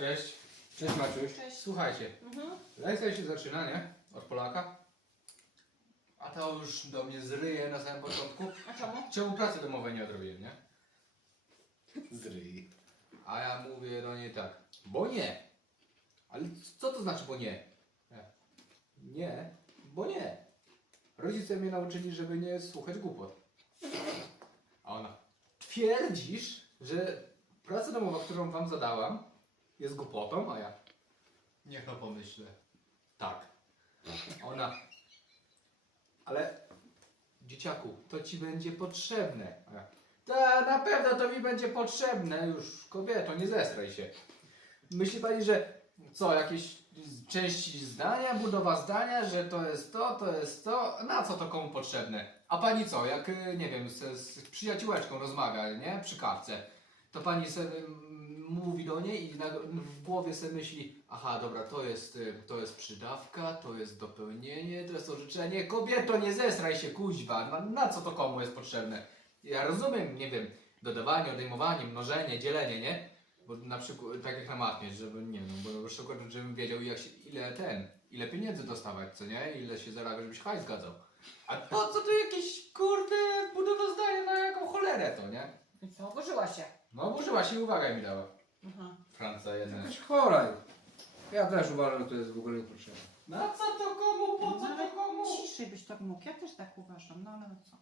Cześć. Cześć Maciuś. Cześć. Słuchajcie, Mhm. lekcja się zaczyna, nie? Od Polaka. A to już do mnie zryje na samym początku. A czemu? Czemu pracy domowej nie odrobiłem, nie? Zryj. A ja mówię do niej tak, bo nie. Ale co to znaczy, bo nie? Ja, Nie, bo nie. Rodzice mnie nauczyli, żeby nie słuchać głupot. A ona, twierdzisz, że praca domowa, którą wam zadałam, jest głupotą? A ja, niech no pomyślę. Tak. A ona, ale dzieciaku, to ci będzie potrzebne. A ja, ta, na pewno to mi będzie potrzebne. Już kobieto, nie zestraj się. Myśli pani, że co, jakieś części zdania, budowa zdania, że to jest to, to jest to. Na co to komu potrzebne? A pani co, jak, y, nie wiem, z, z przyjaciółeczką rozmawia, nie? Przy kawce. To pani se, mówi do niej i na, w głowie sobie myśli, aha, dobra, to jest, to jest przydawka, to jest dopełnienie, to jest orzeczenie. Kobieto, nie zestraj się, kuźwa. Na, na co to komu jest potrzebne? Ja rozumiem, nie wiem, dodawanie, odejmowanie, mnożenie, dzielenie, nie? Bo na przykład, tak jak na matmie, żeby, nie wiem, bo na przykład, żebym wiedział jak się, ile ten, ile pieniędzy dostawać, co nie? Ile się zarabia, żebyś hajs zgadzał. A po co tu jakieś, kurde, budowa zdania na jaką cholerę to, nie? I co? Oburzyła się. No oburzyła się i uwagę mi dała. Mhm. Franca jedna. Jakaś chora. Ja też uważam, że to jest w ogóle niepotrzebne. Na co to komu, po co to komu? Ciszej byś tak mógł. Ja też tak uważam. No ale no co?